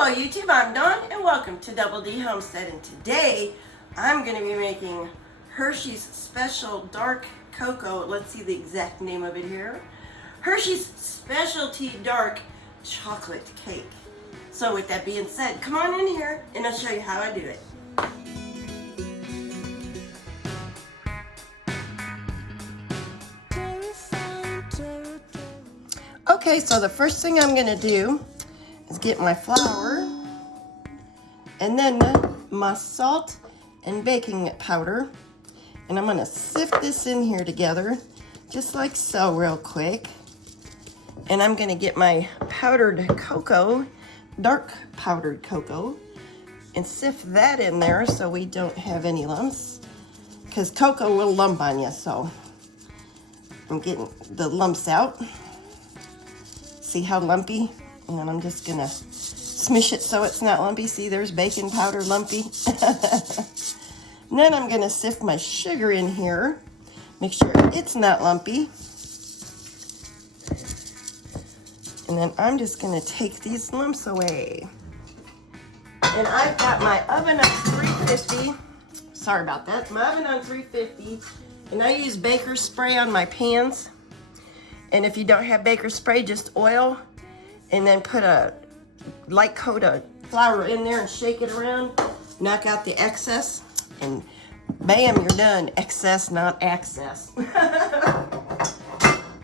Hello YouTube, I'm Dawn and welcome to Double D Homestead, and today I'm going to be making Hershey's Special Dark Cocoa. Let's see the exact name of it here. Hershey's Specialty Dark Chocolate Cake. So with that being said, come on in here and I'll show you how I do it. Okay, so the first thing I'm going to do is get my flour and then my salt and baking powder, and I'm going to sift this in here together just like so real quick. And I'm going to get my powdered cocoa, dark powdered cocoa, and sift that in there so we don't have any lumps, because cocoa will lump on you. So I'm getting the lumps out. See how lumpy? And then I'm just gonna smish it so it's not lumpy. See, there's baking powder lumpy. And then I'm gonna sift my sugar in here. Make sure it's not lumpy. And then I'm just gonna take these lumps away. And I've got my oven on 350. Sorry about that. My oven on 350. And I use baker's spray on my pans. And if you don't have baker's spray, just oil. And then put a light coat of flour in there and shake it around. Knock out the excess. And bam, you're done. Excess, not access.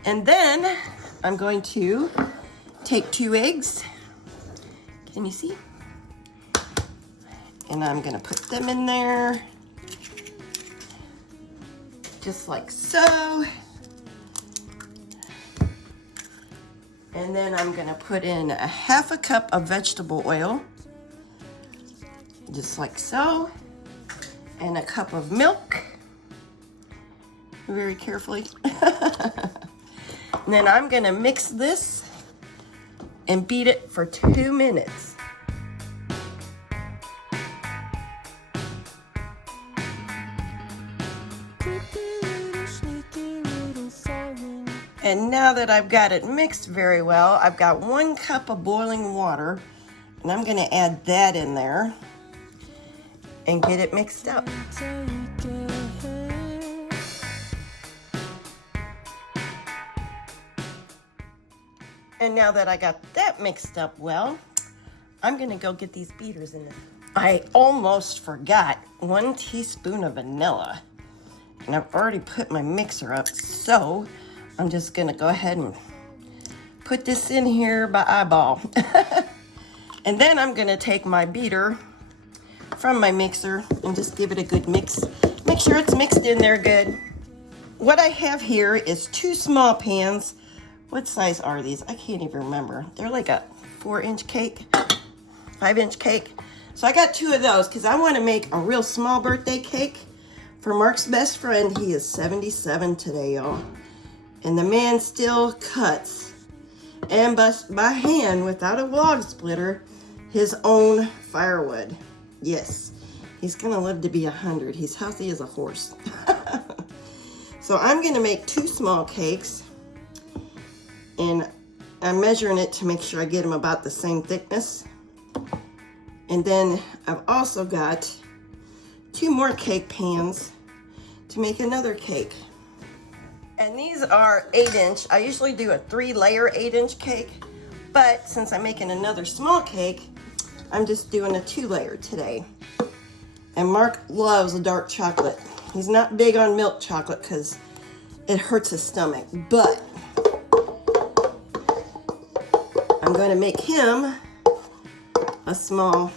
And then I'm going to take 2 eggs. Can you see? And I'm going to put them in there. Just like so. And then I'm gonna put in a 1/2 cup of vegetable oil, just like so, and a cup of milk, very carefully. And then I'm gonna mix this and beat it for 2 minutes. And now that I've got it mixed very well, I've got 1 cup of boiling water, and I'm going to add that in there and get it mixed up. And now that I got that mixed up well, I'm going to go get these beaters in there. I almost forgot 1 teaspoon of vanilla, and I've already put my mixer up, so I'm just gonna go ahead and put this in here by eyeball. And then I'm gonna take my beater from my mixer and just give it a good mix. Make sure it's mixed in there good. What I have here is 2 small pans. What size are these? I can't even remember. They're like a 4-inch cake, 5-inch cake. So I got 2 of those because I wanna make a real small birthday cake for Mark's best friend. He is 77 today, y'all. And the man still cuts and busts by hand without a log splitter his own firewood. Yes, he's gonna live to be 100. He's healthy as a horse. So I'm gonna make 2 small cakes, and I'm measuring it to make sure I get them about the same thickness. And then I've also got 2 more cake pans to make another cake. And these are 8-inch. I usually do a 3-layer 8-inch cake, but since I'm making another small cake, I'm just doing a 2-layer today. And Mark loves dark chocolate. He's not big on milk chocolate because it hurts his stomach, but I'm going to make him a small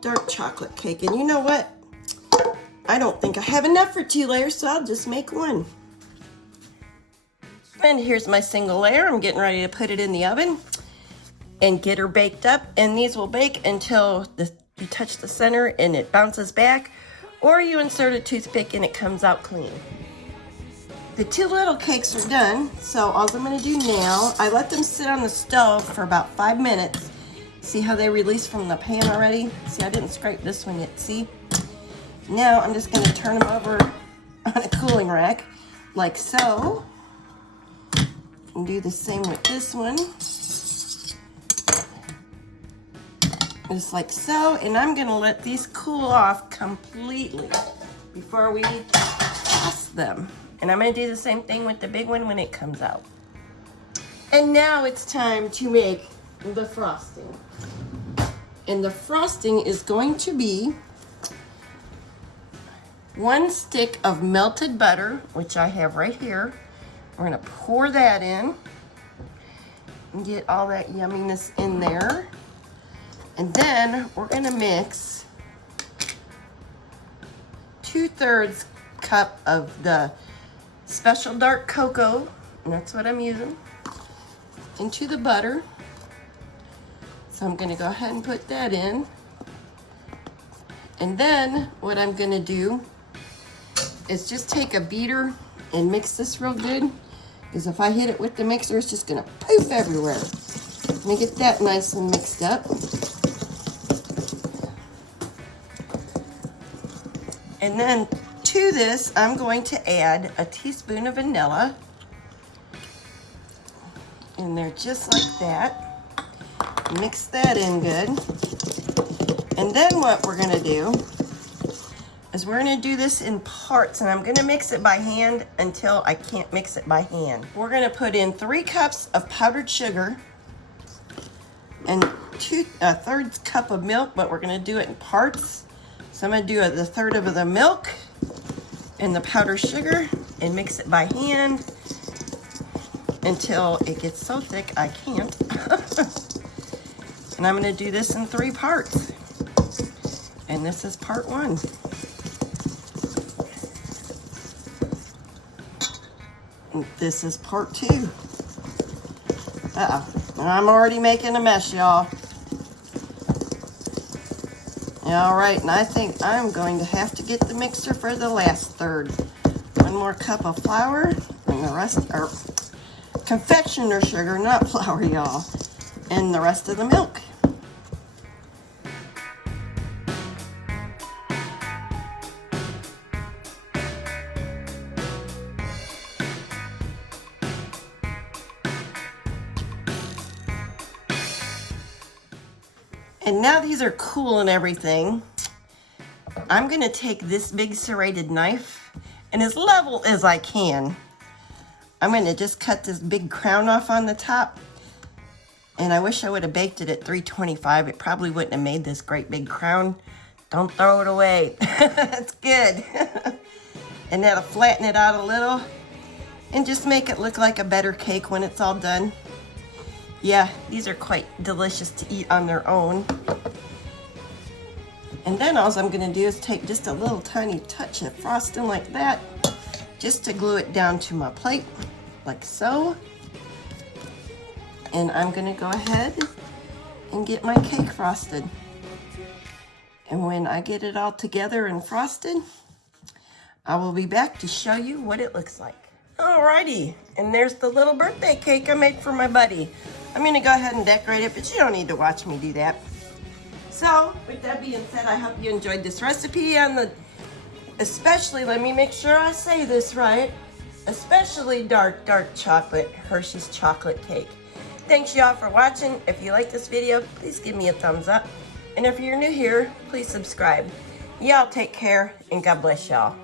dark chocolate cake. And you know what? I don't think I have enough for 2 layers, so I'll just make 1. And here's my single layer. I'm getting ready to put it in the oven and get her baked up. And these will bake until you touch the center and it bounces back, or you insert a toothpick and it comes out clean. The 2 little cakes are done. So all I'm gonna do now, I let them sit on the stove for about 5 minutes. See how they release from the pan already? See, I didn't scrape this one yet, see? Now I'm just gonna turn them over on a cooling rack like so. And do the same with this one. just like so. And I'm gonna let these cool off completely before we toss them. And I'm gonna do the same thing with the big one when it comes out. And now it's time to make the frosting. And the frosting is going to be 1 stick of melted butter, which I have right here. We're gonna pour that in and get all that yumminess in there. And then we're gonna mix 2/3 cup of the special dark cocoa, and that's what I'm using, into the butter. So I'm gonna go ahead and put that in. And then what I'm gonna do is just take a beater and mix this real good, because if I hit it with the mixer, it's just gonna poof everywhere. Let me get that nice and mixed up. And then to this, I'm going to add a teaspoon of vanilla in there, just like that. Mix that in good. And then what we're gonna do is we're gonna do this in parts, and I'm gonna mix it by hand until I can't mix it by hand. We're gonna put in 3 cups of powdered sugar and 2/3 cup of milk, but we're gonna do it in parts. So I'm gonna do the 1/3 of the milk and the powdered sugar and mix it by hand until it gets so thick I can't. And I'm gonna do this in 3 parts. And this is part 1. And this is part 2. I'm already making a mess, y'all. All right, and I think I'm going to have to get the mixer for the last 1/3. 1 more cup of flour, and the rest are confectioner sugar, not flour, y'all, and the rest of the milk. And now these are cool and everything, I'm gonna take this big serrated knife, and as level as I can, I'm gonna just cut this big crown off on the top. And I wish I would have baked it at 325. It probably wouldn't have made this great big crown. Don't throw it away. It's good. And that'll flatten it out a little and just make it look like a better cake when it's all done. Yeah, these are quite delicious to eat on their own. And then all I'm gonna do is take just a little tiny touch of frosting like that, just to glue it down to my plate, like so. And I'm gonna go ahead and get my cake frosted. And when I get it all together and frosted, I will be back to show you what it looks like. Alrighty, and there's the little birthday cake I made for my buddy. I'm gonna go ahead and decorate it, but you don't need to watch me do that. So, with that being said, I hope you enjoyed this recipe on the, especially, let me make sure I say this right, especially dark chocolate Hershey's chocolate cake. Thanks y'all for watching. If you like this video, please give me a thumbs up. And if you're new here, please subscribe. Y'all take care, and God bless y'all.